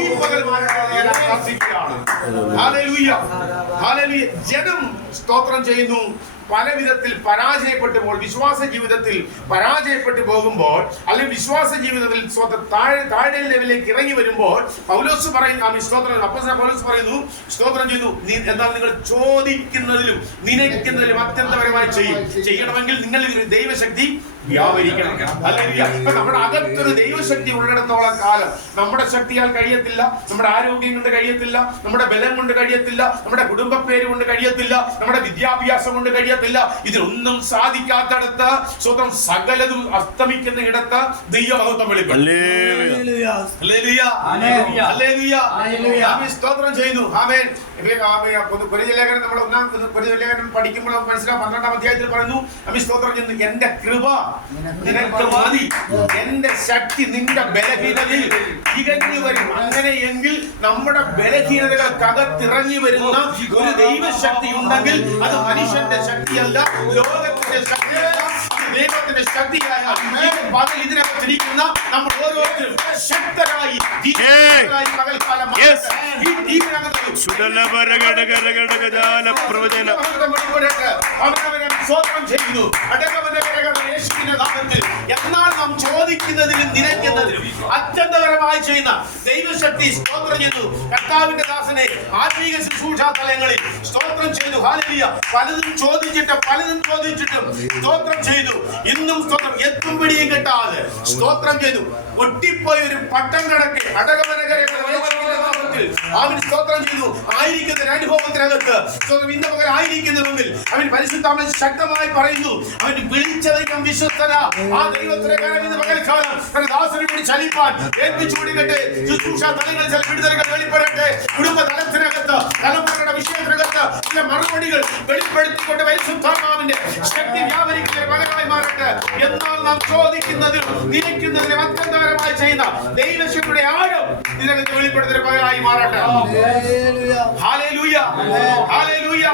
ഈ പകൽ ഞാൻ പ്രാർത്ഥിക്കുകയാണ്. Hallelujah, hallelujah. ജനം സ്തോത്രം ചെയ്യുന്നു. പല വിധത്തിൽ പരാജയപ്പെട്ടുമ്പോൾ, വിശ്വാസ ജീവിതത്തിൽ പരാജയപ്പെട്ടു പോകുമ്പോൾ, അല്ലെങ്കിൽ വിശ്വാസ ജീവിതത്തിൽ താഴെ ലെവലിലേക്ക് ഇറങ്ങി വരുമ്പോൾ പൗലോസ് പറയുന്നു, സ്തോത്രം അപ്പോസ്തലൻ പൗലോസ് പറയുന്നു, സ്തോത്രം ചെയ്യുന്നു, എന്നാൽ നിങ്ങൾ ചോദിക്കുന്നതിലും നനയ്ക്കുന്നതിലും അത്യന്തപരമായി ചെയ്യണമെങ്കിൽ നിങ്ങൾ ദൈവശക്തി വ്യാപരിക്കണം. ഹല്ലേലൂയ. നമ്മുടെ അകത്തൊരു ദൈവശക്തി ഉള്ളിടത്തോളം കാലം നമ്മുടെ ശക്തിയാൽ കഴിയത്തില്ല, നമ്മുടെ ആരോഗ്യം കൊണ്ട് കഴിയത്തില്ല, നമ്മുടെ ബലം കൊണ്ട് കഴിയത്തില്ല, നമ്മുടെ കുടുംബ പേര് കൊണ്ട് കഴിയത്തില്ല, നമ്മുടെ വിദ്യാഭ്യാസം കൊണ്ട് കഴിയത്തില്ല. ഇതിലൊന്നും സാധിക്കാത്തടത്ത് സ്വന്തം സകലതും അസ്തമിക്കുന്ന ഇടത്ത് ദൈവമഹത്വം വെളിപ്പെടും. സ്തോത്രം ചെയ്യുന്നു. ആമേൻ. കൊരിന്ത്യലേഖനം നമ്മൾ കൊരിന്ത്യലേഖനം പഠിക്കുമ്പോൾ മനസ്സിലാവും. 12-ാം അധ്യായത്തിൽ പറയുന്നു, സ്തോത്രം ചെയ്യുന്നു, എന്റെ കൃപ നിനക്ക് മതി, എന്റെ ശക്തി നിന്റെ ബലഹീനതയിൽ തികഞ്ഞു വരും. അങ്ങനെയെങ്കിൽ നമ്മുടെ ബലഹീനതകൾക്കകത്തിറങ്ങി വരുന്ന ഒരു ദൈവശക്തി ഉണ്ടെങ്കിൽ അത് മനുഷ്യന്റെ ശക്തിയല്ല, ലോകത്തിന്റെ ശക്തിയല്ല, ദൈവത്തിന്റെ ശക്തിയായ പകൽ ഇതിനകത്തിരിക്കുന്ന നമ്മൾ ഓരോരുത്തരും ശക്തരായി പകൽക്കാലം ചെയ്യുന്നു. എന്നാൽ നാം ചോദിക്കുന്നതിലും നിരക്കുന്നതിലും അത്യന്തപരമായി ചെയ്യുന്ന ദൈവശക്തി സ്തോത്രം ചെയ്യുന്നു. കർത്താവിന്റെ ദാസനെ ആത്മീക ശുശ്രൂഷാ തലങ്ങളിൽ സ്തോത്രം ചെയ്തു. ഹല്ലേലൂയ. പലതും ചോദിച്ചിട്ടും സ്തോത്രം ചെയ്തു. ഇന്നും സ്തോത്രം എത്തും പിടിയും കിട്ടാതെ സ്തോത്രം ചെയ്തു. ഒട്ടിപ്പോയ ഒരു പട്ടം കണക്ക് അവൻ സ്തോത്രം ചെയ്തു. ആയിരിക്കുന്ന അനുഭവത്തിനകത്ത് ഇന്ന പകൽ ആയിരിക്കുന്നുവെങ്കിൽ അവൻ പരിശുദ്ധാത്മാവിൽ ശക്തമായി പറയുന്നു, അവൻ വിളിച്ചതിനും വിശ്വസ്തന ആ ദൈവത്തിന്റെ കാലം ഇന്ന് പകൽക്കാലം തന്റെ ദാസനെ കൂടി ചലിപ്പാൻ ഏൽപ്പിച്ചു കൊടുക്കട്ടെ. ശുശ്രൂഷ തലങ്ങളിൽ ചില വിടുതലുകൾ വെളിപ്പെടട്ടെ. കുടുംബ തലത്തിനകത്ത്, തലമുറകളുടെ വിഷയത്തിനകത്ത് ചില മറുപടികൾ വെളിപ്പെടുത്തിക്കൊണ്ട് പരിശുദ്ധാത്മാവിന്റെ ശക്തി വ്യാപരിക്കുന്ന പകരമായി മാറട്ടെ. എന്നാൽ നാം ചോദിക്കുന്നതിനും നിരക്കുന്നതിനും അത്യന്തപരമായി ചെയ്യുന്ന ദൈവശക്തിയുടെ ആഴം ഇതിനകത്ത് വെളിപ്പെടുത്തുന്ന പകരമായി മാറട്ടെ. Hallelujah, hallelujah.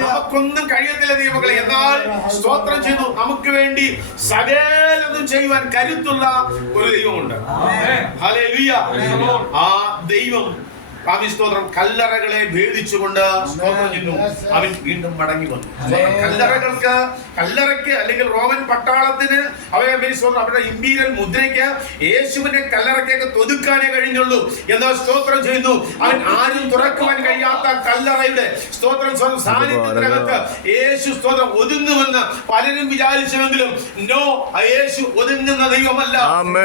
നമുക്കൊന്നും കഴിയത്തില്ല ദൈവമക്കളെ, എന്നാൽ സ്തോത്രം ചെയ്യുന്നു, നമുക്ക് വേണ്ടി സകലതും ചെയ്യുവാൻ കരുത്തുള്ള ഒരു ദൈവമുണ്ട്. ഹല്ലേലൂയ. ആ ദൈവം സ്തോത്രം കല്ലറകളെ ഭേദിച്ചുകൊണ്ട് സ്തോത്രം ചെയ്യുന്നു, അവൻ വീണ്ടും മടങ്ങി വന്നു. കല്ലറയ്ക്ക് അല്ലെങ്കിൽ റോമൻ പട്ടാളത്തിന് അവരുടെ ഇമ്പീരിയൽ മുദ്രയ്ക്ക് യേശുവിന്റെ കല്ലറയ്ക്കൊക്കെ തൊതുക്കാനേ കഴിഞ്ഞുള്ളൂ. എന്നാൽ സ്തോത്രം ചെയ്യുന്നു, അവൻ ആരും തുറക്കുവാൻ കഴിയാത്ത കല്ലറയുടെ സ്തോത്രം സാന്നിധ്യത്തിനകത്ത് യേശു സ്തോത്രം ഒതുങ്ങുമെന്ന് പലരും വിചാരിച്ചുവെങ്കിലും നോ, യേശു ഒതുങ്ങുന്ന ദൈവമല്ല.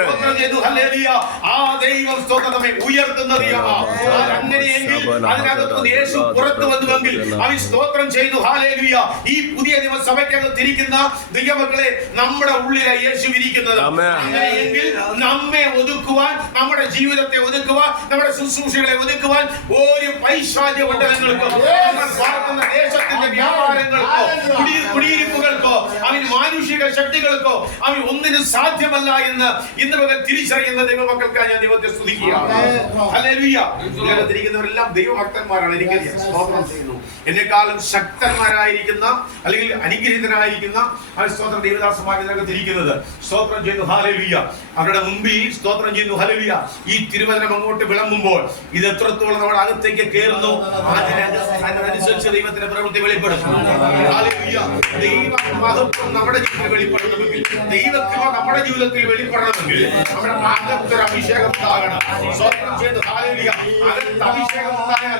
സ്തോത്രം ചെയ്തു. ഹല്ലേലൂയ. ആ ദൈവം സ്തോത്രം നമ്മെ ഉയർത്തുന്ന ദൈവമാണ്. അങ്ങനെയെങ്കിൽ അതിനകത്ത് യേശു പുറത്തു വന്നുവെങ്കിൽ അവൻ സ്തോത്രം ചെയ്തു. ഹല്ലേലൂയ. ഈ പുതിയ നിയമസഭയ്ക്കകത്ത് ഇരിക്കുന്ന ദൈവമക്കളെ, നമ്മുടെ ഉള്ളിലാണ് യേശു ഇരിക്കുന്നത്. അങ്ങനെയെങ്കിൽ നമ്മെ ഒതുക്കുവാൻ, നമ്മുടെ ജീവിതത്തെ ഒതുക്കുവാൻ, നമ്മുടെ ശുശ്രൂഷകളെ ഒതുക്കുവാൻ ഒരു പൈശാചിക മണ്ഡലങ്ങൾക്കോ പാർക്കുന്ന ദേശത്തിന്റെ വ്യാപാരങ്ങൾക്കോ കുടിയിരിപ്പുകൾക്കോ അവൻ മാനുഷിക ശക്തികൾക്കോ അവൻ ഒന്നിനും സാധ്യമല്ല എന്ന് ഇന്ന് പകൽ തിരിച്ചറിയുന്ന ദൈവമക്കൾക്കായി ഞാൻ ദൈവത്തെ സ്തുതിക്കുകയാണ്. ഹല്ലേലൂയ. ിരിക്കുന്നവരെല്ലാം ദൈവഭക്തന്മാരാണ്. എനിക്കറിയാം. സ്തോത്രം ചെയ്യുന്നു. എന്നെക്കാളും ശക്തന്മാരായിരിക്കുന്ന അല്ലെങ്കിൽ അനുഗ്രഹീതനായിരിക്കുന്ന സ്തോത്രം ദൈവദാസന്മാരിനകത്ത് ഇരിക്കുന്നത് സ്തോത്രം ചെയ്യുന്നു. ഹല്ലേലൂയ. അവരുടെ മുമ്പിൽ സ്തോത്രം ചെയ്യുന്നു. ഹല്ലേലൂയ. ഈ തിരുവചനം അങ്ങോട്ട് വിളമ്പുമ്പോൾ ഇത് എത്രത്തോളം നമ്മുടെ അകത്തേക്ക് കയറുന്നു അതിനനുസരിച്ച് ദൈവത്തിന്റെ പ്രവൃത്തി വെളിപ്പെടും. ഹല്ലേലൂയ. ദൈവമഹത്വം നമ്മുടെ ജീവിതത്തിൽ വെളിപ്പെടണമെങ്കിൽ, ദൈവകൃപ നമ്മുടെ ജീവിതത്തിൽ വെളിപ്പെടണമെങ്കിൽ നമ്മുടെ അകത്തൊരു അഭിഷേകം ഉണ്ടാകണം. സ്തോത്രം ചെയ്യുന്നു. ഹല്ലേലൂയ. അഭിഷേകം